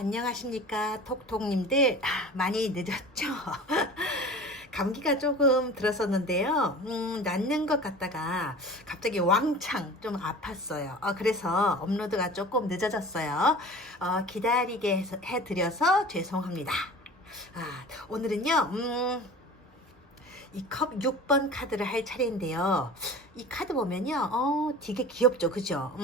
안녕하십니까 톡톡님들. 많이 늦었죠? 감기가 조금 들었었는데요. 낫는 것 같다가 갑자기 왕창 좀 아팠어요. 그래서 업로드가 조금 늦어졌어요. 기다리게 해드려서 죄송합니다. 오늘은요 이 컵 6번 카드를 할 차례인데요. 이 카드 보면요, 되게 귀엽죠, 그죠?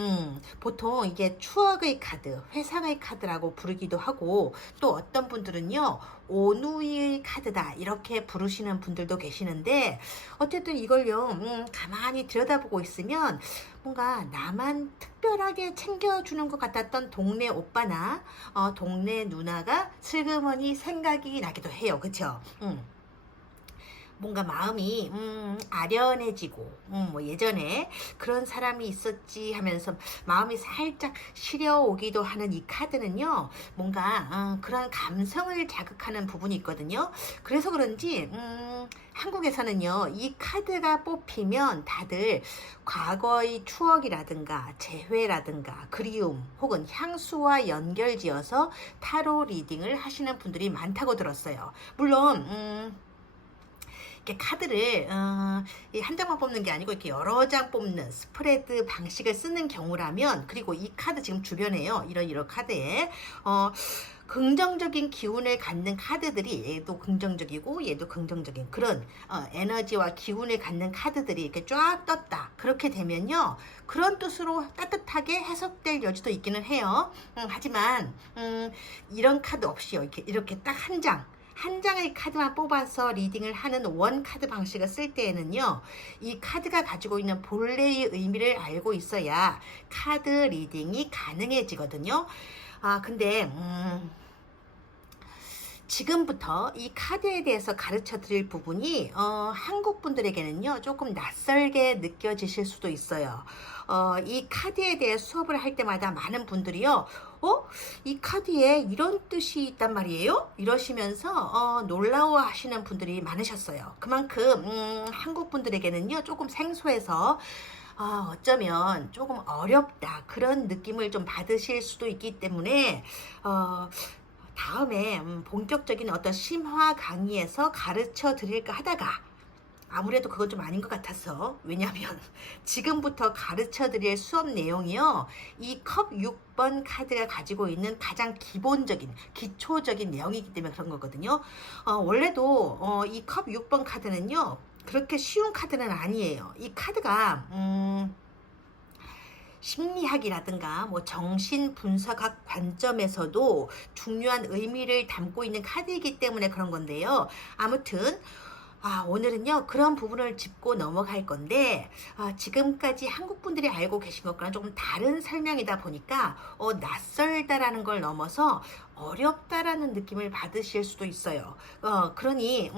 보통 이게 추억의 카드, 회상의 카드라고 부르기도 하고, 또 어떤 분들은요, 오누이의 카드다, 이렇게 부르시는 분들도 계시는데, 어쨌든 이걸요, 가만히 들여다보고 있으면, 뭔가 나만 특별하게 챙겨주는 것 같았던 동네 오빠나, 동네 누나가 슬그머니 생각이 나기도 해요, 그쵸? 뭔가 마음이 아련해지고 뭐 예전에 그런 사람이 있었지 하면서 마음이 살짝 시려오기도 하는 이 카드는요, 뭔가 그런 감성을 자극하는 부분이 있거든요. 그래서 그런지 한국에서는요, 이 카드가 뽑히면 다들 과거의 추억이라든가 재회라든가 그리움 혹은 향수와 연결지어서 타로 리딩을 하시는 분들이 많다고 들었어요. 물론 이렇게 카드를 한 장만 뽑는 게 아니고 이렇게 여러 장 뽑는 스프레드 방식을 쓰는 경우라면, 그리고 이 카드 지금 주변에요, 이런 카드에 긍정적인 기운을 갖는 카드들이, 얘도 긍정적이고 얘도 긍정적인 그런 에너지와 기운을 갖는 카드들이 이렇게 쫙 떴다. 그렇게 되면요, 그런 뜻으로 따뜻하게 해석될 여지도 있기는 해요. 하지만 이런 카드 없이요, 이렇게 딱 한 장의 카드만 뽑아서 리딩을 하는 원 카드 방식을 쓸 때에는요, 이 카드가 가지고 있는 본래의 의미를 알고 있어야 카드 리딩이 가능해지거든요. 근데 지금부터 이 카드에 대해서 가르쳐 드릴 부분이 한국 분들에게는요, 조금 낯설게 느껴지실 수도 있어요. 이 카드에 대해 수업을 할 때마다 많은 분들이요, 이 카드에 이런 뜻이 있단 말이에요? 이러시면서 놀라워 하시는 분들이 많으셨어요. 그만큼 한국 분들에게는요, 조금 생소해서 어쩌면 조금 어렵다, 그런 느낌을 좀 받으실 수도 있기 때문에 다음에 본격적인 어떤 심화 강의에서 가르쳐 드릴까 하다가, 아무래도 그건 좀 아닌 것 같아서, 왜냐하면 지금부터 가르쳐 드릴 수업 내용이요, 이 컵 6번 카드가 가지고 있는 가장 기본적인 기초적인 내용이기 때문에 그런 거거든요. 원래도 이 컵 6번 카드는요, 그렇게 쉬운 카드는 아니에요. 이 카드가 심리학이라든가 뭐 정신 분석학 관점에서도 중요한 의미를 담고 있는 카드이기 때문에 그런 건데요. 아무튼 오늘은요, 그런 부분을 짚고 넘어갈 건데, 지금까지 한국 분들이 알고 계신 것과는 조금 다른 설명이다 보니까 낯설다라는 걸 넘어서 어렵다라는 느낌을 받으실 수도 있어요. 그러니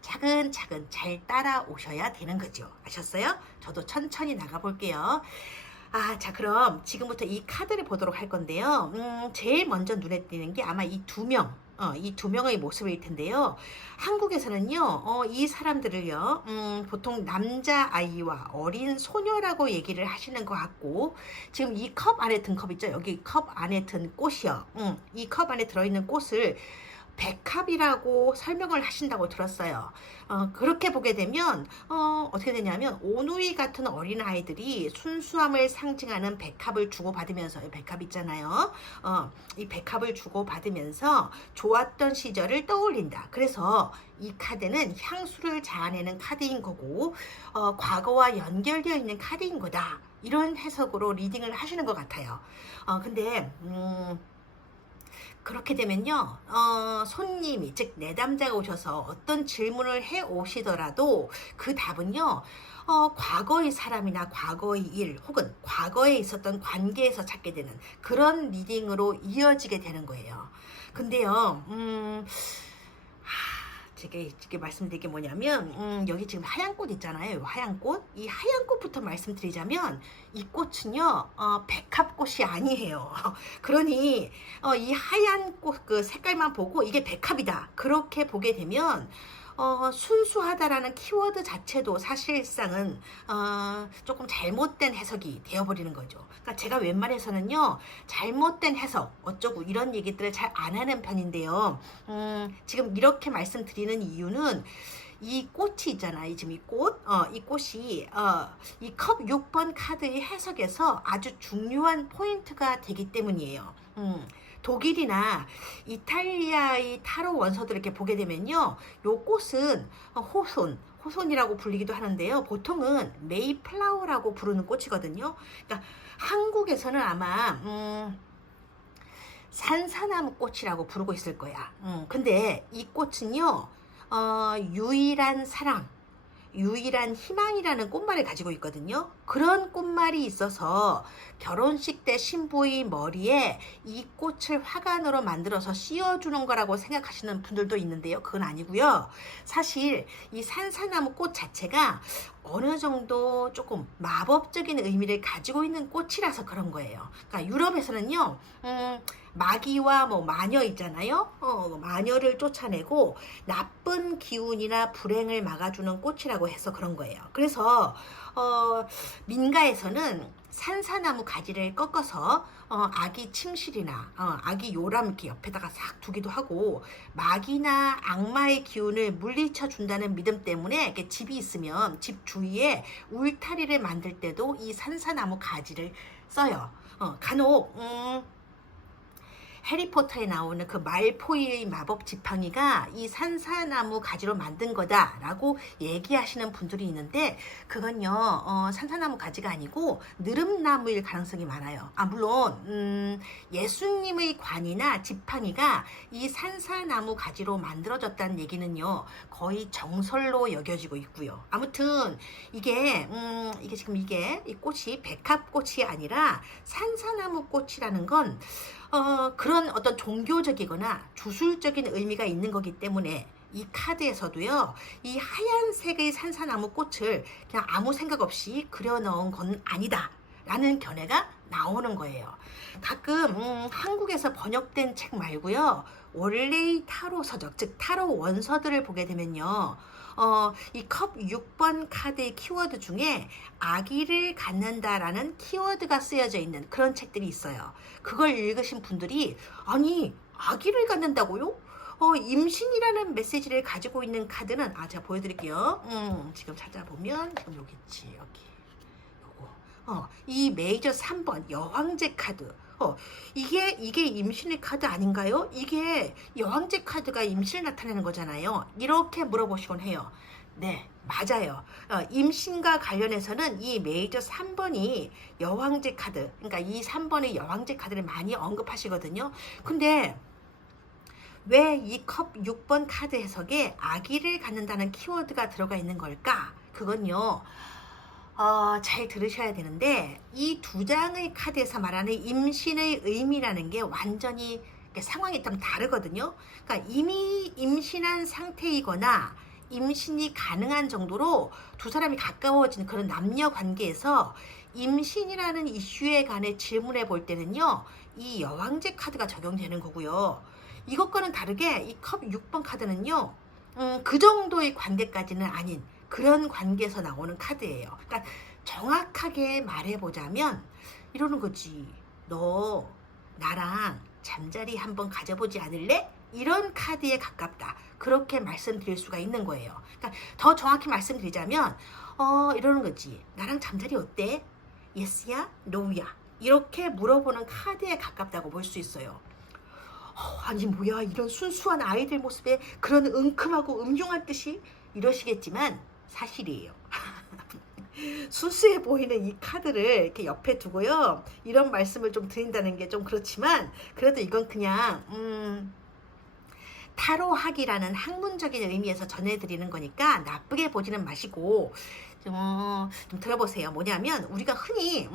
차근차근 잘 따라오셔야 되는 거죠. 아셨어요? 저도 천천히 나가볼게요. 자, 그럼 지금부터 이 카드를 보도록 할 건데요. 제일 먼저 눈에 띄는 게 아마 이 두 명의 모습일 텐데요. 한국에서는요, 이 사람들을요, 보통 남자아이와 어린 소녀라고 얘기를 하시는 것 같고, 지금 이 컵 안에 든 컵 있죠? 여기 컵 안에 든 꽃이요. 이 컵 안에 들어있는 꽃을 백합이라고 설명을 하신다고 들었어요. 그렇게 보게 되면 어떻게 되냐면, 오누이 같은 어린아이들이 순수함을 상징하는 백합을 주고받으면서, 백합 있잖아요. 이 백합을 주고받으면서 좋았던 시절을 떠올린다. 그래서 이 카드는 향수를 자아내는 카드인 거고, 과거와 연결되어 있는 카드인 거다, 이런 해석으로 리딩을 하시는 것 같아요. 근데 그렇게 되면요, 손님이, 즉 내담자가 오셔서 어떤 질문을 해 오시더라도 그 답은요, 과거의 사람이나 과거의 일 혹은 과거에 있었던 관계에서 찾게 되는 그런 리딩으로 이어지게 되는 거예요. 근데요, 제가 말씀드릴 게 뭐냐면, 여기 지금 하얀 꽃 있잖아요. 하얀 꽃. 이 하얀 꽃부터 말씀드리자면, 이 꽃은요, 백합꽃이 아니에요. 그러니 이 하얀 꽃 그 색깔만 보고 이게 백합이다, 그렇게 보게 되면 순수하다라는 키워드 자체도 사실상은 조금 잘못된 해석이 되어버리는 거죠. 그러니까 제가 웬만해서는요, 잘못된 해석 어쩌고 이런 얘기들을 잘 안 하는 편인데요. 지금 이렇게 말씀드리는 이유는 이 꽃이 있잖아요. 지금 이 꽃, 이 꽃이 이 컵 6번 카드의 해석에서 아주 중요한 포인트가 되기 때문이에요. 독일이나 이탈리아의 타로 원서들을 이렇게 보게 되면요, 요 꽃은 호손이라고 불리기도 하는데요. 보통은 메이플라워라고 부르는 꽃이거든요. 그러니까 한국에서는 아마 산사나무 꽃이라고 부르고 있을 거야. 근데 이 꽃은요, 유일한 사랑, 유일한 희망이라는 꽃말을 가지고 있거든요. 그런 꽃말이 있어서 결혼식 때 신부의 머리에 이 꽃을 화관으로 만들어서 씌워주는 거라고 생각하시는 분들도 있는데요. 그건 아니고요. 사실 이 산사나무 꽃 자체가 어느 정도 조금 마법적인 의미를 가지고 있는 꽃이라서 그런 거예요. 그러니까 유럽에서는요, 마귀와 뭐 마녀 있잖아요. 마녀를 쫓아내고 나쁜 기운이나 불행을 막아주는 꽃이라고 해서 그런 거예요. 그래서 민가에서는 산사나무 가지를 꺾어서 아기 침실이나 아기 요람 이렇게 옆에다가 싹 두기도 하고, 마귀나 악마의 기운을 물리쳐 준다는 믿음 때문에 이렇게 집이 있으면 집 주위에 울타리를 만들 때도 이 산사나무 가지를 써요. 간혹 해리포터에 나오는 그 말포이의 마법 지팡이가 이 산사나무 가지로 만든 거다라고 얘기하시는 분들이 있는데, 그건요, 산사나무 가지가 아니고 느릅나무일 가능성이 많아요. 물론 예수님의 관이나 지팡이가 이 산사나무 가지로 만들어졌다는 얘기는요, 거의 정설로 여겨지고 있고요. 아무튼 이게 지금 이 꽃이 백합꽃이 아니라 산사나무 꽃이라는 건 그런 어떤 종교적이거나 주술적인 의미가 있는 거기 때문에 이 카드에서도요, 이 하얀색의 산사나무 꽃을 그냥 아무 생각 없이 그려넣은 건 아니다 라는 견해가 나오는 거예요. 가끔 한국에서 번역된 책 말고요, 원래의 타로 서적, 즉 타로 원서들을 보게 되면요, 이 컵 6번 카드의 키워드 중에 아기를 갖는다라는 키워드가 쓰여져 있는 그런 책들이 있어요. 그걸 읽으신 분들이, 아니 아기를 갖는다고요? 임신이라는 메시지를 가지고 있는 카드는, 제가 보여드릴게요. 지금 찾아보면 지금 여기 있지, 여기 요거. 이 메이저 3번 여왕제 카드. 이게 임신의 카드 아닌가요? 이게 여왕제 카드가 임신을 나타내는 거잖아요. 이렇게 물어보시곤 해요. 네, 맞아요. 임신과 관련해서는 이 메이저 3번이 여왕제 카드, 그러니까 이 3번의 여왕제 카드를 많이 언급하시거든요. 근데 왜 이 컵 6번 카드 해석에 아기를 갖는다는 키워드가 들어가 있는 걸까? 그건요, 잘 들으셔야 되는데, 이 두 장의 카드에서 말하는 임신의 의미라는 게 완전히 상황이 좀 다르거든요. 그러니까 이미 임신한 상태이거나 임신이 가능한 정도로 두 사람이 가까워진 그런 남녀 관계에서 임신이라는 이슈에 관해 질문해 볼 때는요, 이 여왕제 카드가 적용되는 거고요. 이것과는 다르게 이 컵 6번 카드는요, 그 정도의 관계까지는 아닌 그런 관계에서 나오는 카드예요. 그러니까 정확하게 말해보자면 이러는 거지. 너 나랑 잠자리 한번 가져보지 않을래? 이런 카드에 가깝다. 그렇게 말씀드릴 수가 있는 거예요. 그러니까 더 정확히 말씀드리자면 이러는 거지. 나랑 잠자리 어때? 예스야? 노야? 이렇게 물어보는 카드에 가깝다고 볼 수 있어요. 아니 뭐야, 이런 순수한 아이들 모습에 그런 은큼하고 음흉한 뜻이? 이러시겠지만 사실이에요. 순수해 보이는 이 카드를 이렇게 옆에 두고요, 이런 말씀을 좀 드린다는 게 좀 그렇지만, 그래도 이건 그냥 타로학이라는 학문적인 의미에서 전해드리는 거니까 나쁘게 보지는 마시고 좀 들어보세요. 뭐냐면 우리가 흔히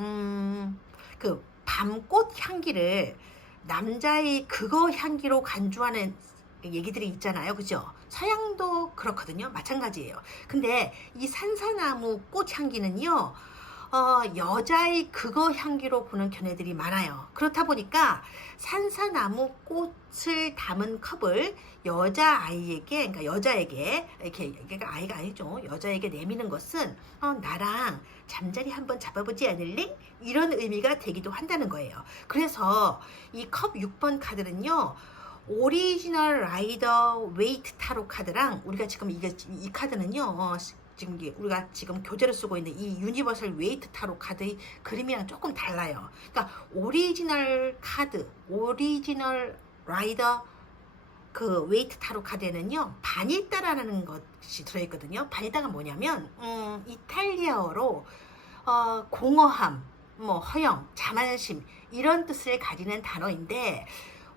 그 밤꽃 향기를 남자의 그거 향기로 간주하는 얘기들이 있잖아요. 그죠? 서양도 그렇거든요. 마찬가지예요. 근데 이 산사나무 꽃 향기는요, 여자의 그거 향기로 보는 견해들이 많아요. 그렇다 보니까 산사나무 꽃을 담은 컵을 여자아이에게, 그러니까 여자에게, 이렇게, 그러니까 아이가 아니죠. 여자에게 내미는 것은, 나랑 잠자리 한번 잡아보지 않을래? 이런 의미가 되기도 한다는 거예요. 그래서 이 컵 6번 카드는요, 오리지널 라이더 웨이트 타로 카드랑 우리가 지금 이 카드는요, 지금 우리가 지금 교재로 쓰고 있는 이 유니버설 웨이트 타로 카드의 그림이랑 조금 달라요. 그러니까 오리지널 카드, 오리지널 라이더 그 웨이트 타로 카드에는요, 바닐다라는 것이 들어있거든요. 바닐다가 뭐냐면 이탈리아어로 공허함, 뭐 허영, 자만심 이런 뜻을 가지는 단어인데,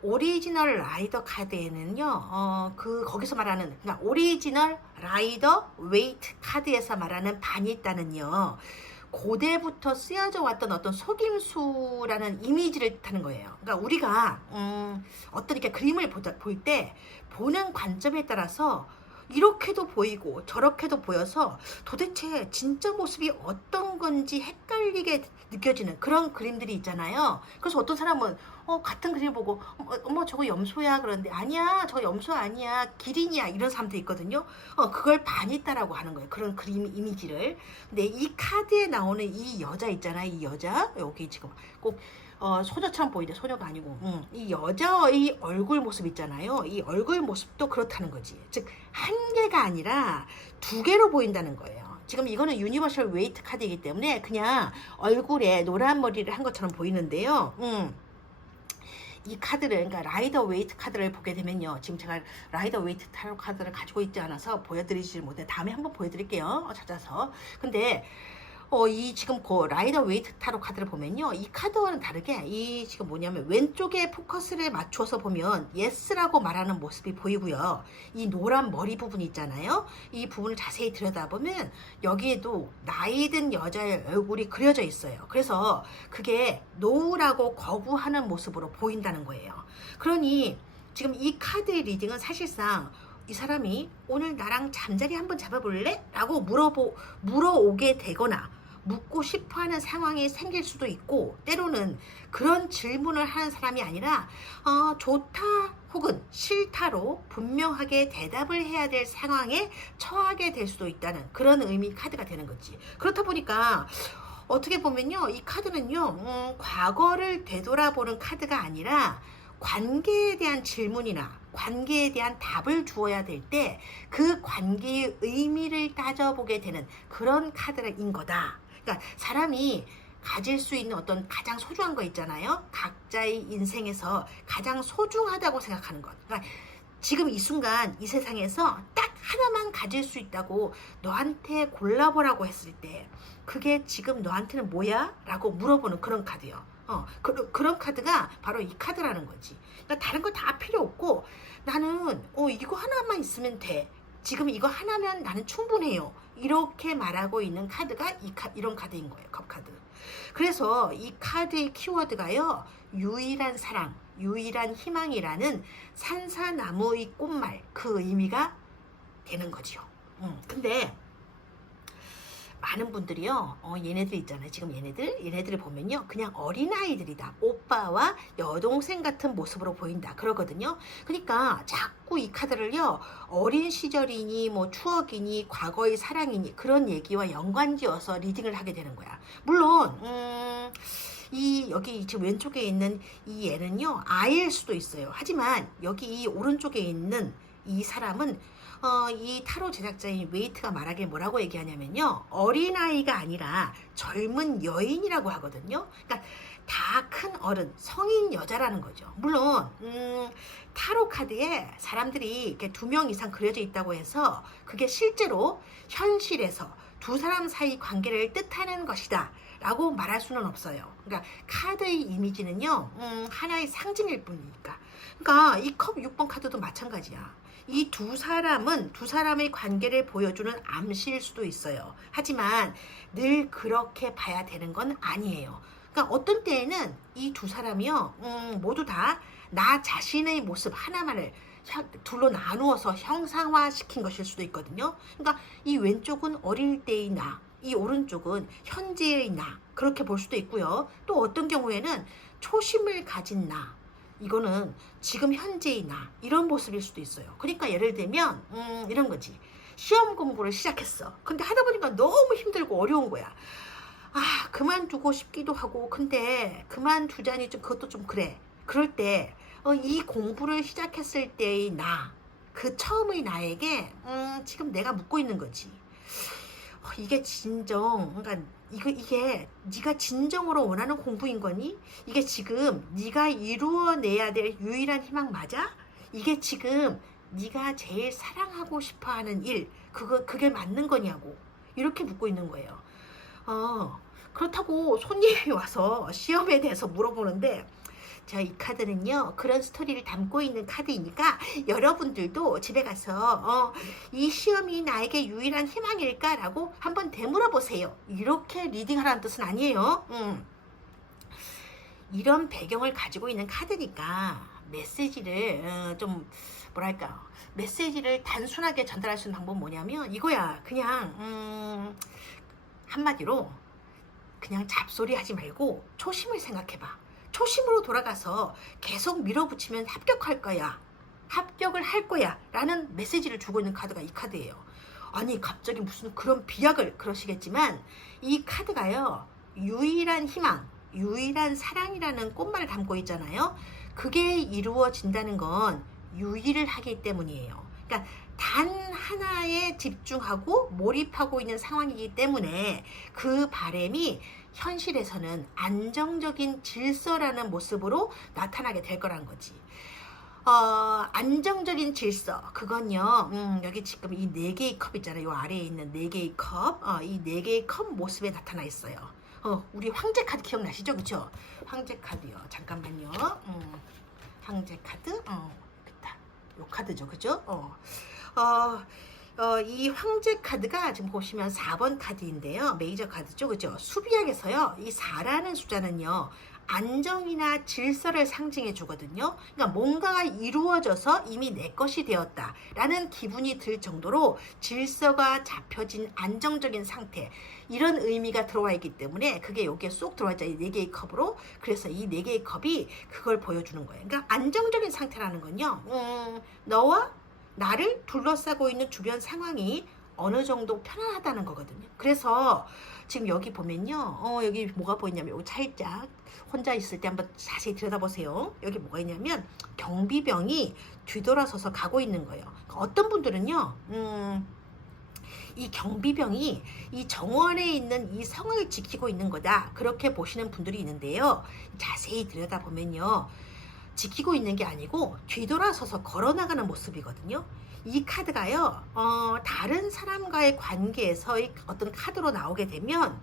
오리지널 라이더 카드에는요, 거기서 말하는, 그러니까 오리지널 라이더 웨이트 카드에서 말하는 바닐다는요, 고대부터 쓰여져 왔던 어떤 속임수라는 이미지를 뜻하는 거예요. 그러니까 우리가, 어떤 이렇게 그림을 볼 때, 보는 관점에 따라서 이렇게도 보이고 저렇게도 보여서 도대체 진짜 모습이 어떤 건지 헷갈리게 느껴지는 그런 그림들이 있잖아요. 그래서 어떤 사람은 같은 그림 보고 어머 저거 염소야 그러는데, 아니야 저거 염소 아니야 기린이야, 이런 사람도 있거든요. 그걸 바닐다라고 하는 거예요. 그런 그림 이미지를. 근데 이 카드에 나오는 이 여자 있잖아요. 이 여자 여기 지금 꼭 소녀처럼 보이는데 소녀가 아니고, 이 여자의 얼굴 모습 있잖아요. 이 얼굴 모습도 그렇다는 거지. 즉 한 개가 아니라 두 개로 보인다는 거예요. 지금 이거는 유니버셜 웨이트 카드이기 때문에 그냥 얼굴에 노란 머리를 한 것처럼 보이는데요. 이 카드를, 그러니까 라이더 웨이트 카드를 보게 되면요, 지금 제가 라이더 웨이트 타로 카드를 가지고 있지 않아서 보여드리지 못해, 다음에 한번 보여드릴게요. 찾아서. 근데 이 지금 그 라이더 웨이트 타로 카드를 보면요, 이 카드와는 다르게 이 지금 뭐냐면 왼쪽에 포커스를 맞춰서 보면 예스라고 말하는 모습이 보이고요. 이 노란 머리 부분 있잖아요. 이 부분을 자세히 들여다보면 여기에도 나이 든 여자의 얼굴이 그려져 있어요. 그래서 그게 노우라고 거부하는 모습으로 보인다는 거예요. 그러니 지금 이 카드의 리딩은 사실상 이 사람이 오늘 나랑 잠자리 한번 잡아볼래? 라고 물어오게 되거나 묻고 싶어하는 상황이 생길 수도 있고, 때로는 그런 질문을 하는 사람이 아니라 좋다 혹은 싫다로 분명하게 대답을 해야 될 상황에 처하게 될 수도 있다는 그런 의미 카드가 되는 거지. 그렇다 보니까 어떻게 보면요, 이 카드는요, 과거를 되돌아보는 카드가 아니라 관계에 대한 질문이나 관계에 대한 답을 주어야 될 때 그 관계의 의미를 따져보게 되는 그런 카드인 거다. 그러니까 사람이 가질 수 있는 어떤 가장 소중한 거 있잖아요. 각자의 인생에서 가장 소중하다고 생각하는 것. 그러니까 지금 이 순간 이 세상에서 딱 하나만 가질 수 있다고 너한테 골라보라고 했을 때 그게 지금 너한테는 뭐야? 라고 물어보는 그런 카드요. 그런 카드가 바로 이 카드라는 거지. 그러니까 다른 거 다 필요 없고, 나는 이거 하나만 있으면 돼. 지금 이거 하나면 나는 충분해요. 이렇게 말하고 있는 카드가 이런 카드인 거예요. 컵카드. 그래서 이 카드의 키워드가요, 유일한 사랑, 유일한 희망이라는 산사나무의 꽃말, 그 의미가 되는 거죠. 근데 많은 분들이요, 얘네들 있잖아요. 지금 얘네들을 보면요, 그냥 어린아이들이다. 오빠와 여동생 같은 모습으로 보인다. 그러거든요. 그러니까 자꾸 이 카드를요, 어린 시절이니, 뭐 추억이니, 과거의 사랑이니, 그런 얘기와 연관지어서 리딩을 하게 되는 거야. 물론, 여기 지금 왼쪽에 있는 이 애는요, 아이일 수도 있어요. 하지만 여기 이 오른쪽에 있는 이 사람은 이 타로 제작자인 웨이트가 말하기에 뭐라고 얘기하냐면요, 어린아이가 아니라 젊은 여인이라고 하거든요. 그러니까 다 큰 어른, 성인 여자라는 거죠. 물론 타로 카드에 사람들이 이렇게 2명 이상 그려져 있다고 해서 그게 실제로 현실에서 두 사람 사이 관계를 뜻하는 것이다 라고 말할 수는 없어요. 그러니까 카드의 이미지는요, 하나의 상징일 뿐이니까. 그러니까 이 컵 6번 카드도 마찬가지야. 이 두 사람의 관계를 보여주는 암시일 수도 있어요. 하지만 늘 그렇게 봐야 되는 건 아니에요. 그러니까 어떤 때에는 이 두 사람이요, 모두 다 나 자신의 모습 하나만을 둘로 나누어서 형상화시킨 것일 수도 있거든요. 그러니까 이 왼쪽은 어릴 때의 나, 이 오른쪽은 현재의 나 그렇게 볼 수도 있고요. 또 어떤 경우에는 초심을 가진 나, 이거는 지금 현재의 나 이런 모습일 수도 있어요. 그러니까 예를 들면 이런 거지. 시험 공부를 시작했어. 근데 하다 보니까 너무 힘들고 어려운 거야. 아, 그만두고 싶기도 하고, 근데 그만두자니 좀 그것도 좀 그래. 그럴 때 이 공부를 시작했을 때의 나, 그 처음의 나에게 지금 내가 묻고 있는 거지. 이게 진정, 그러니까 이게 네가 진정으로 원하는 공부인 거니? 이게 지금 네가 이루어내야 될 유일한 희망 맞아? 이게 지금 네가 제일 사랑하고 싶어하는 일, 그게 맞는 거냐고 이렇게 묻고 있는 거예요. 그렇다고 손님이 와서 시험에 대해서 물어보는데, 자, 이 카드는요, 그런 스토리를 담고 있는 카드이니까 여러분들도 집에 가서 이 시험이 나에게 유일한 희망일까라고 한번 되물어 보세요. 이렇게 리딩하라는 뜻은 아니에요. 이런 배경을 가지고 있는 카드니까 메시지를 좀 뭐랄까, 메시지를 단순하게 전달할 수 있는 방법은 뭐냐면 이거야. 그냥 한마디로 그냥 잡소리 하지 말고 초심을 생각해봐. 초심으로 돌아가서 계속 밀어붙이면 합격할 거야. 합격을 할 거야. 라는 메시지를 주고 있는 카드가 이 카드예요. 아니, 갑자기 무슨 그런 비약을 그러시겠지만, 이 카드가요, 유일한 희망, 유일한 사랑이라는 꽃말을 담고 있잖아요. 그게 이루어진다는 건 유의를 하기 때문이에요. 그러니까 단 하나에 집중하고 몰입하고 있는 상황이기 때문에 그 바람이 현실에서는 안정적인 질서라는 모습으로 나타나게 될 거란 거지. 안정적인 질서, 그건요, 여기 지금 이 4개의 컵 있잖아요. 이 아래에 있는 4개의 컵, 이 4개의 컵 모습에 나타나 있어요. 우리 황제 카드 기억나시죠? 그쵸? 황제 카드요. 잠깐만요. 황제 카드, 그다. 요 카드죠. 그죠? 이 황제 카드가 지금 보시면 4번 카드인데요. 메이저 카드죠. 그죠? 수비학에서요. 이 4라는 숫자는요. 안정이나 질서를 상징해 주거든요. 그러니까 뭔가가 이루어져서 이미 내 것이 되었다 라는 기분이 들 정도로 질서가 잡혀진 안정적인 상태, 이런 의미가 들어와 있기 때문에 그게 여기에 쏙 들어와 있죠. 이 4개의 컵으로. 그래서 이 4개의 컵이 그걸 보여주는 거예요. 그러니까 안정적인 상태라는 건요, 너와 나를 둘러싸고 있는 주변 상황이 어느 정도 편안하다는 거거든요. 그래서 지금 여기 보면요, 여기 뭐가 보이냐면, 여기 살짝 혼자 있을 때 한번 자세히 들여다보세요. 여기 뭐가 있냐면 경비병이 뒤돌아서서 가고 있는 거예요. 어떤 분들은요, 이 경비병이 이 정원에 있는 이 성을 지키고 있는 거다, 그렇게 보시는 분들이 있는데요. 자세히 들여다보면요, 지키고 있는 게 아니고 뒤돌아서서 걸어나가는 모습이거든요. 이 카드가요, 다른 사람과의 관계에서의 어떤 카드로 나오게 되면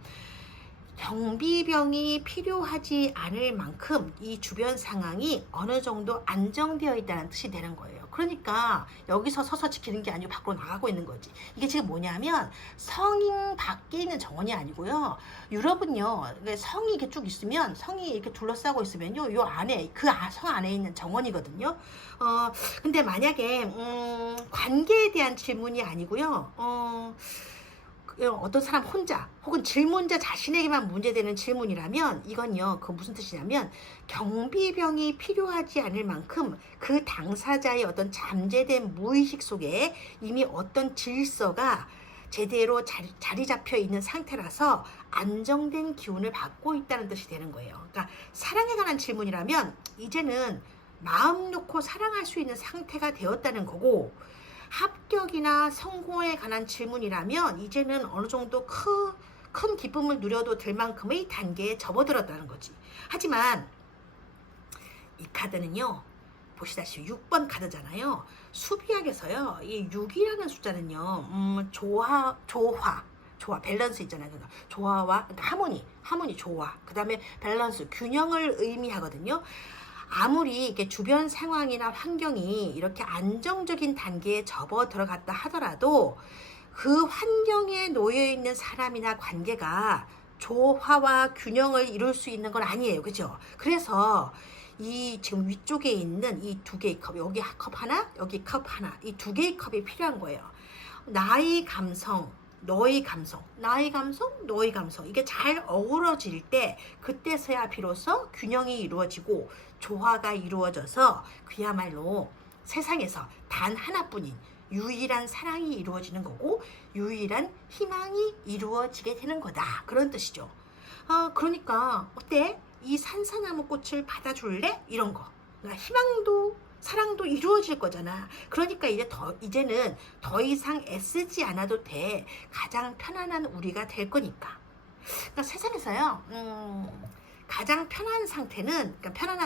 경비병이 필요하지 않을 만큼 이 주변 상황이 어느 정도 안정되어 있다는 뜻이 되는 거예요. 그러니까 여기서 서서 지키는 게 아니고 밖으로 나가고 있는 거지. 이게 지금 뭐냐면 성 밖에 있는 정원이 아니고요. 유럽은요, 성이 이렇게 쭉 있으면, 성이 이렇게 둘러싸고 있으면요, 요 안에, 그 성 안에 있는 정원이거든요. 근데 만약에 관계에 대한 질문이 아니고요, 어떤 사람 혼자 혹은 질문자 자신에게만 문제되는 질문이라면, 이건요, 그 무슨 뜻이냐면 경비병이 필요하지 않을 만큼 그 당사자의 어떤 잠재된 무의식 속에 이미 어떤 질서가 제대로 자리 잡혀 있는 상태라서 안정된 기운을 받고 있다는 뜻이 되는 거예요. 그러니까 사랑에 관한 질문이라면 이제는 마음 놓고 사랑할 수 있는 상태가 되었다는 거고, 합격이나 성공에 관한 질문이라면 이제는 어느 정도 큰 기쁨을 누려도 될 만큼의 단계에 접어들었다는 거지. 하지만 이 카드는요, 보시다시피 6번 카드잖아요. 수비학에서요, 이 6이라는 숫자는요, 조화, 밸런스 있잖아요. 그러니까 조화와, 그러니까 하모니, 조화, 그 다음에 밸런스, 균형을 의미하거든요. 아무리 이렇게 주변 상황이나 환경이 이렇게 안정적인 단계에 접어 들어갔다 하더라도 그 환경에 놓여 있는 사람이나 관계가 조화와 균형을 이룰 수 있는 건 아니에요. 그죠? 그래서 이 지금 위쪽에 있는 이 2개의 컵, 여기 컵 하나, 여기 컵 하나, 이 2개의 컵이 필요한 거예요. 나의 감성, 너의 감성, 나의 감성, 너의 감성 이게 잘 어우러질 때 그때서야 비로소 균형이 이루어지고 조화가 이루어져서 그야말로 세상에서 단 하나뿐인 유일한 사랑이 이루어지는 거고 유일한 희망이 이루어지게 되는 거다. 그런 뜻이죠. 그러니까 어때? 이 산사나무 꽃을 받아줄래? 이런 거. 그러니까 희망도 사랑도 이루어질 거잖아. 그러니까 이제는 더 이상 애쓰지 않아도 돼. 가장 편안한 우리가 될 거니까. 그러니까 세상에서요. 가장 편안한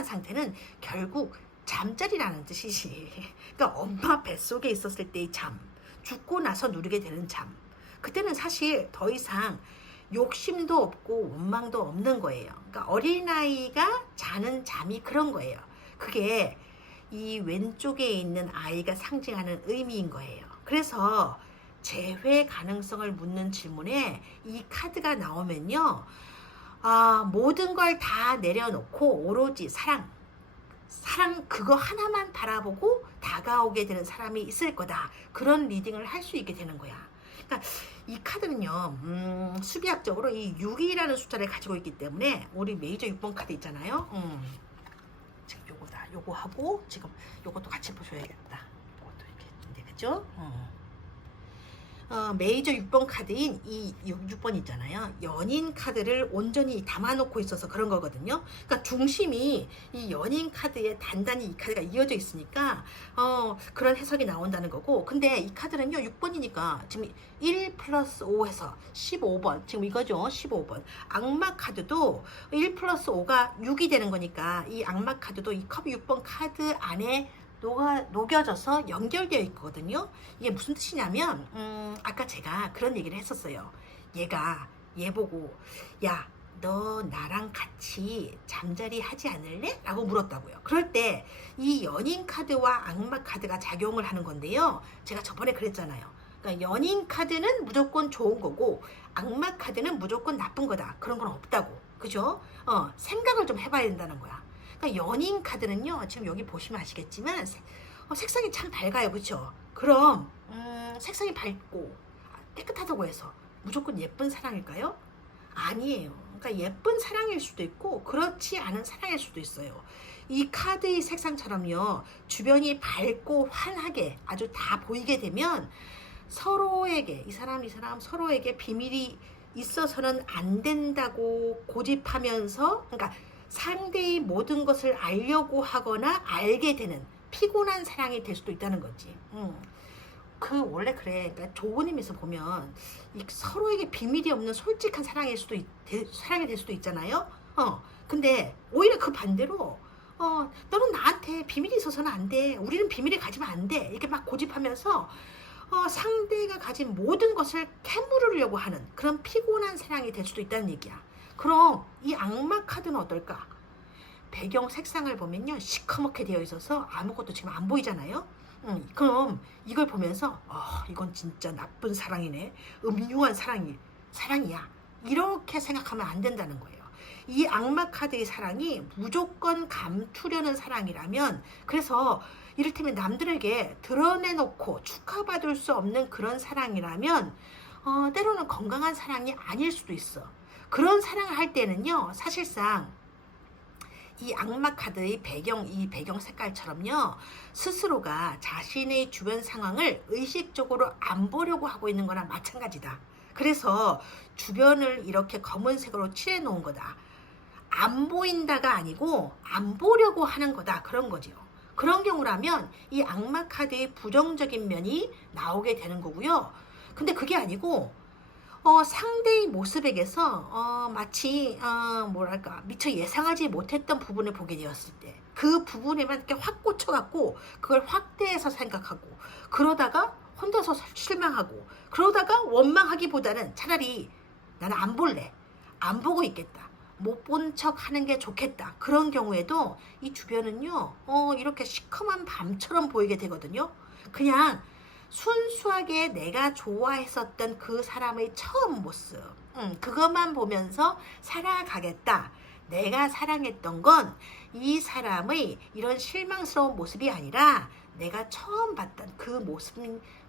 상태는 결국 잠자리라는 뜻이지. 그러니까 엄마 뱃속에 있었을 때의 잠, 죽고 나서 누리게 되는 잠. 그때는 사실 더 이상 욕심도 없고 원망도 없는 거예요. 그러니까 어린아이가 자는 잠이 그런 거예요. 그게 이 왼쪽에 있는 아이가 상징하는 의미인 거예요. 그래서 재회 가능성을 묻는 질문에 이 카드가 나오면요. 모든 걸 다 내려놓고 오로지 사랑 그거 하나만 바라보고 다가오게 되는 사람이 있을 거다. 그런 리딩을 할 수 있게 되는 거야. 그러니까 이 카드는요. 수비학적으로 이 6이라는 숫자를 가지고 있기 때문에 우리 메이저 6번 카드 있잖아요. 지금 요거다. 요거 하고 지금 요것도 같이 보셔야겠다. 요것도 이렇게 있는데 그죠? 메이저 6번 카드인 이 6번 있잖아요. 연인 카드를 온전히 담아놓고 있어서 그런 거거든요. 그러니까 중심이 이 연인 카드에 단단히 이 카드가 이어져 있으니까 그런 해석이 나온다는 거고. 근데 이 카드는요 6번이니까 지금 1 플러스 5 해서 15번 지금 이거죠. 15번 악마 카드도 1 플러스 5가 6이 되는 거니까 이 악마 카드도 이 컵 6번 카드 안에 녹여져서 연결되어 있거든요. 이게 무슨 뜻이냐면 아까 제가 그런 얘기를 했었어요. 얘 보고 야 너 나랑 같이 잠자리 하지 않을래? 라고 물었다고요. 그럴 때 이 연인 카드와 악마 카드가 작용을 하는 건데요. 제가 저번에 그랬잖아요. 그러니까 연인 카드는 무조건 좋은 거고 악마 카드는 무조건 나쁜 거다. 그런 건 없다고. 그죠? 생각을 좀 해봐야 된다는 거야. 연인 카드는요 지금 여기 보시면 아시겠지만 색상이 참 밝아요. 그쵸? 그럼 색상이 밝고 깨끗하다고 해서 무조건 예쁜 사랑일까요? 아니에요. 그러니까 예쁜 사랑일 수도 있고 그렇지 않은 사랑일 수도 있어요. 이 카드의 색상처럼요 주변이 밝고 환하게 아주 다 보이게 되면 서로에게 이 사람 서로에게 비밀이 있어서는 안 된다고 고집하면서 그러니까 상대의 모든 것을 알려고 하거나 알게 되는 피곤한 사랑이 될 수도 있다는 거지. 원래 그래. 그러니까 좋은 의미에서 보면 서로에게 비밀이 없는 솔직한 사랑이 될 수도 있잖아요. 근데 오히려 그 반대로 너는 나한테 비밀이 있어서는 안 돼. 우리는 비밀을 가지면 안 돼. 이렇게 막 고집하면서 상대가 가진 모든 것을 캐물으려고 하는 그런 피곤한 사랑이 될 수도 있다는 얘기야. 그럼 이 악마 카드는 어떨까? 배경 색상을 보면요 시커멓게 되어 있어서 아무것도 지금 안 보이잖아요. 그럼 이걸 보면서 이건 진짜 나쁜 사랑이네. 음흉한 사랑이야. 이렇게 생각하면 안 된다는 거예요. 이 악마 카드의 사랑이 무조건 감추려는 사랑이라면, 그래서 이를테면 남들에게 드러내놓고 축하받을 수 없는 그런 사랑이라면 때로는 건강한 사랑이 아닐 수도 있어. 그런 사랑을 할 때는요 사실상 이 악마 카드의 이 배경 색깔처럼요 스스로가 자신의 주변 상황을 의식적으로 안 보려고 하고 있는 거나 마찬가지다. 그래서 주변을 이렇게 검은색으로 칠해 놓은 거다. 안 보인다가 아니고 안 보려고 하는 거다. 그런 거죠. 그런 경우라면 이 악마 카드의 부정적인 면이 나오게 되는 거고요. 근데 그게 아니고 상대의 모습에게서 마치 뭐랄까 미처 예상하지 못했던 부분을 보게 되었을 때 그 부분에만 이렇게 확 꽂혀갖고 그걸 확대해서 생각하고 그러다가 혼자서 실망하고 그러다가 원망하기보다는 차라리 나는 안 볼래. 안 보고 있겠다. 못 본 척 하는 게 좋겠다. 그런 경우에도 이 주변은요 이렇게 시커먼 밤처럼 보이게 되거든요. 그냥 순수하게 내가 좋아했었던 그 사람의 처음 모습 그것만 보면서 살아가겠다. 내가 사랑했던 건 이 사람의 이런 실망스러운 모습이 아니라 내가 처음 봤던 그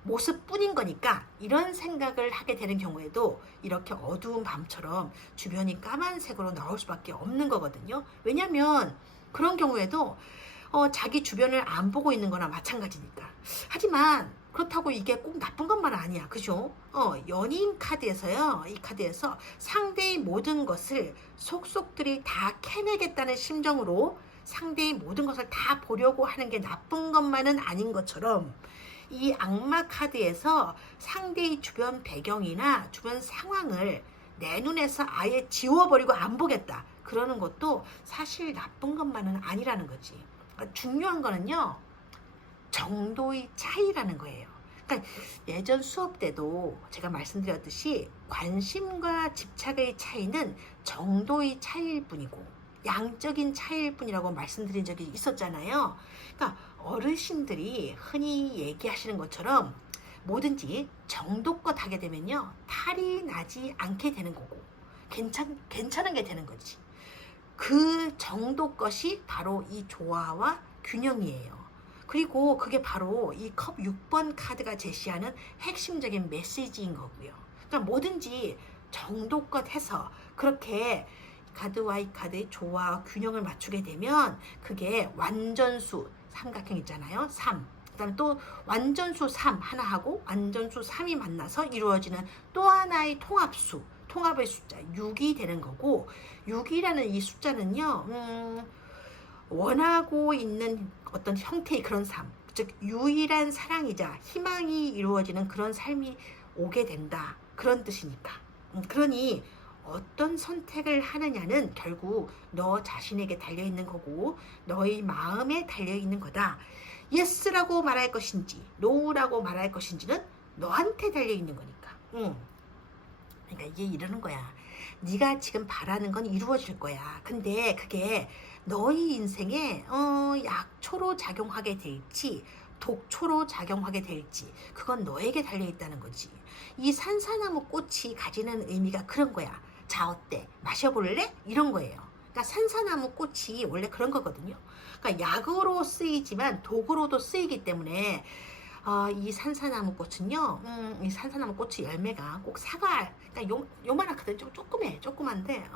모습뿐인 거니까 이런 생각을 하게 되는 경우에도 이렇게 어두운 밤처럼 주변이 까만색으로 나올 수밖에 없는 거거든요. 왜냐면 그런 경우에도 자기 주변을 안 보고 있는 거나 마찬가지니까. 하지만 그렇다고 이게 꼭 나쁜 것만 아니야. 그죠? 연인 카드에서요. 이 카드에서 상대의 모든 것을 속속들이 다 캐내겠다는 심정으로 상대의 모든 것을 다 보려고 하는 게 나쁜 것만은 아닌 것처럼 이 악마 카드에서 상대의 주변 배경이나 주변 상황을 내 눈에서 아예 지워버리고 안 보겠다. 그러는 것도 사실 나쁜 것만은 아니라는 거지. 그러니까 중요한 거는요. 정도의 차이라는 거예요. 그러니까 예전 수업 때도 제가 말씀드렸듯이 관심과 집착의 차이는 정도의 차이일 뿐이고 양적인 차이일 뿐이라고 말씀드린 적이 있었잖아요. 그러니까 어르신들이 흔히 얘기하시는 것처럼 뭐든지 정도껏 하게 되면요. 탈이 나지 않게 되는 거고 괜찮은 게 되는 거지. 그 정도껏이 바로 이 조화와 균형이에요. 그리고 그게 바로 이 컵 6번 카드가 제시하는 핵심적인 메시지인 거고요. 그러니까 뭐든지 정도껏 해서 그렇게 카드와 이 카드의 조화와 균형을 맞추게 되면 그게 완전수 삼각형 있잖아요. 3. 그 다음에 또 완전수 3 하나 하고 완전수 3이 만나서 이루어지는 또 하나의 통합수, 통합의 숫자 6이 되는 거고 6이라는 이 숫자는요. 원하고 있는 어떤 형태의 그런 삶, 즉 유일한 사랑이자 희망이 이루어지는 그런 삶이 오게 된다. 그런 뜻이니까. 그러니 어떤 선택을 하느냐는 결국 너 자신에게 달려있는 거고 너의 마음에 달려있는 거다. 예스라고 말할 것인지 노라고 말할 것인지는 너한테 달려있는 거니까. 그러니까 이게 이러는 거야. 네가 지금 바라는 건 이루어질 거야. 근데 그게 너의 인생에 약초로 작용하게 될지 독초로 작용하게 될지 그건 너에게 달려있다는 거지. 이 산사나무 꽃이 가지는 의미가 그런 거야. 자 어때? 마셔볼래? 이런 거예요. 그러니까 산사나무 꽃이 원래 그런 거거든요. 그러니까 약으로 쓰이지만 독으로도 쓰이기 때문에 이 산사나무 꽃은요, 이 산사나무 꽃의 열매가 꼭 사과, 그러니까 요만하거든. 좀 조그만데,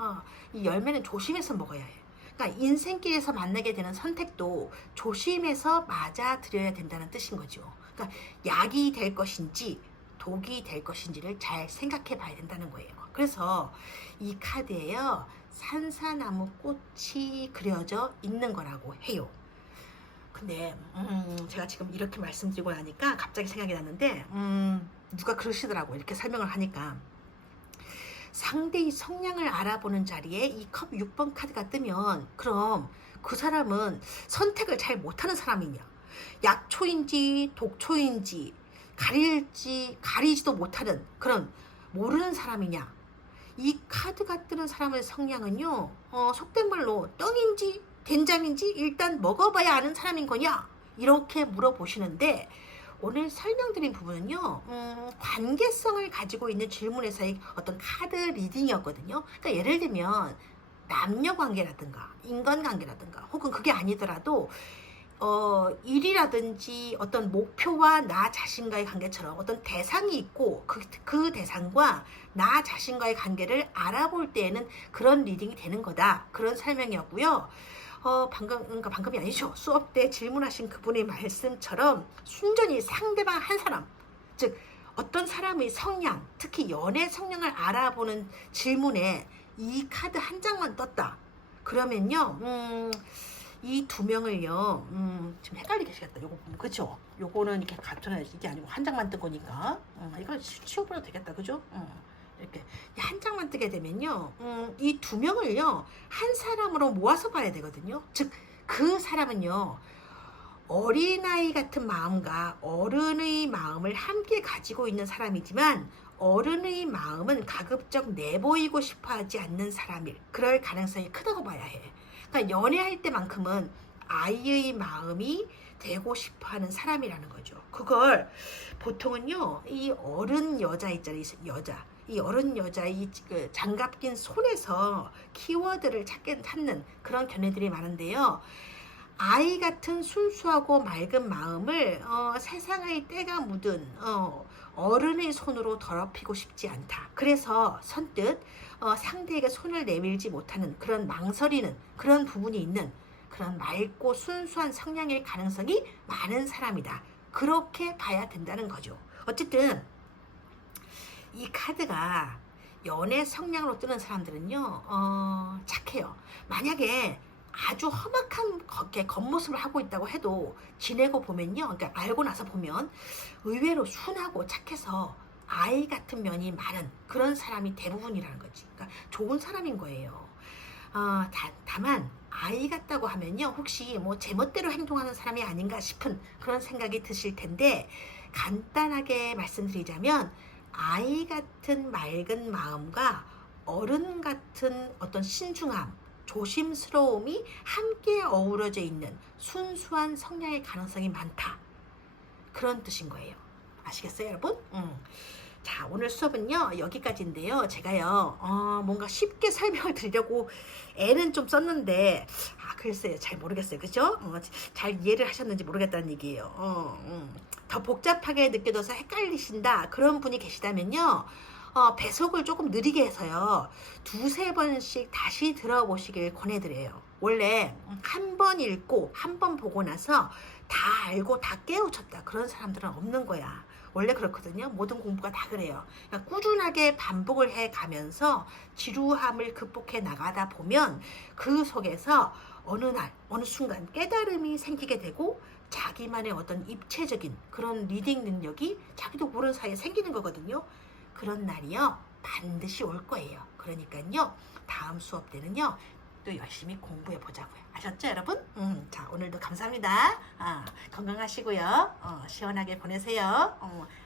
이 열매는 조심해서 먹어야 해. 그러니까 인생길에서 만나게 되는 선택도 조심해서 맞아들여야 된다는 뜻인 거죠. 그러니까 약이 될 것인지 독이 될 것인지를 잘 생각해 봐야 된다는 거예요. 그래서 이 카드에요, 산사나무 꽃이 그려져 있는 거라고 해요. 근데 제가 지금 이렇게 말씀드리고 나니까 갑자기 생각이 났는데 누가 그러시더라고. 이렇게 설명을 하니까 상대의 성향을 알아보는 자리에 이 컵 6번 카드가 뜨면 그럼 그 사람은 선택을 잘 못하는 사람이냐, 약초인지 독초인지 가리지도 못하는 그런 모르는 사람이냐. 이 카드가 뜨는 사람의 성향은요, 속된 말로 떡인지 된장인지 일단 먹어봐야 아는 사람인 거냐, 이렇게 물어보시는데 오늘 설명드린 부분은요, 관계성을 가지고 있는 질문에서의 어떤 카드 리딩이었거든요. 그러니까 예를 들면 남녀 관계라든가 인간관계라든가 혹은 그게 아니더라도 일이라든지 어떤 목표와 나 자신과의 관계처럼 어떤 대상이 있고 그 대상과 나 자신과의 관계를 알아볼 때에는 그런 리딩이 되는 거다. 그런 설명이었고요. 그러니까 방금이 아니죠. 수업 때 질문하신 그분의 말씀처럼 순전히 상대방 한 사람, 즉 어떤 사람의 성향, 특히 연애 성향을 알아보는 질문에 이 카드 한 장만 떴다. 그러면요, 이 두 명을요, 지금 헷갈리게 생겼다. 요거 보면, 그죠? 요거는 이렇게 같은 이게 아니고 한 장만 뜬 거니까, 이거 치워버려도 되겠다. 그죠? 이렇게 한 장만 뜨게 되면요, 이 두 명을요, 한 사람으로 모아서 봐야 되거든요. 즉, 그 사람은요, 어린아이 같은 마음과 어른의 마음을 함께 가지고 있는 사람이지만, 어른의 마음은 가급적 내보이고 싶어 하지 않는 사람일, 그럴 가능성이 크다고 봐야 해. 그러니까 연애할 때만큼은 아이의 마음이 되고 싶어 하는 사람이라는 거죠. 그걸 보통은요, 이 어른 여자 있잖아요. 이 어른 여자의 그 장갑 낀 손에서 키워드를 찾는 그런 견해들이 많은데요. 아이 같은 순수하고 맑은 마음을 세상의 때가 묻은 어른의 손으로 더럽히고 싶지 않다. 그래서 선뜻 상대에게 손을 내밀지 못하는 그런 망설이는 그런 부분이 있는 그런 맑고 순수한 성향일 가능성이 많은 사람이다. 그렇게 봐야 된다는 거죠. 어쨌든 이 카드가 연애 성향으로 뜨는 사람들은요, 착해요. 만약에 아주 험악한 겉모습을 하고 있다고 해도 지내고 보면요, 그러니까 알고 나서 보면 의외로 순하고 착해서 아이 같은 면이 많은 그런 사람이 대부분이라는 거지. 그러니까 좋은 사람인 거예요. 다만 아이 같다고 하면요, 혹시 뭐 제멋대로 행동하는 사람이 아닌가 싶은 그런 생각이 드실 텐데, 간단하게 말씀드리자면 아이 같은 맑은 마음과 어른 같은 어떤 신중함, 조심스러움이 함께 어우러져 있는 순수한 성향의 가능성이 많다. 그런 뜻인 거예요. 아시겠어요, 여러분? 자, 오늘 수업은요, 여기까지인데요. 제가요, 뭔가 쉽게 설명을 드리려고 애는 좀 썼는데, 글쎄요, 잘 모르겠어요. 그죠? 잘 이해를 하셨는지 모르겠다는 얘기예요. 더 복잡하게 느껴져서 헷갈리신다. 그런 분이 계시다면요, 배속을 조금 느리게 해서요, 두세 번씩 다시 들어보시길 권해드려요. 원래 한 번 읽고 한 번 보고 나서 다 알고 다 깨우쳤다. 그런 사람들은 없는 거야. 원래 그렇거든요. 모든 공부가 다 그래요. 그러니까 꾸준하게 반복을 해 가면서 지루함을 극복해 나가다 보면 그 속에서 어느 날, 어느 순간 깨달음이 생기게 되고 자기만의 어떤 입체적인 그런 리딩 능력이 자기도 모르는 사이에 생기는 거거든요. 그런 날이요, 반드시 올 거예요. 그러니까요, 다음 수업 때는요, 또 열심히 공부해 보자고요. 아셨죠, 여러분? 자, 오늘도 감사합니다. 건강하시고요. 시원하게 보내세요.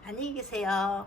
안녕히 계세요.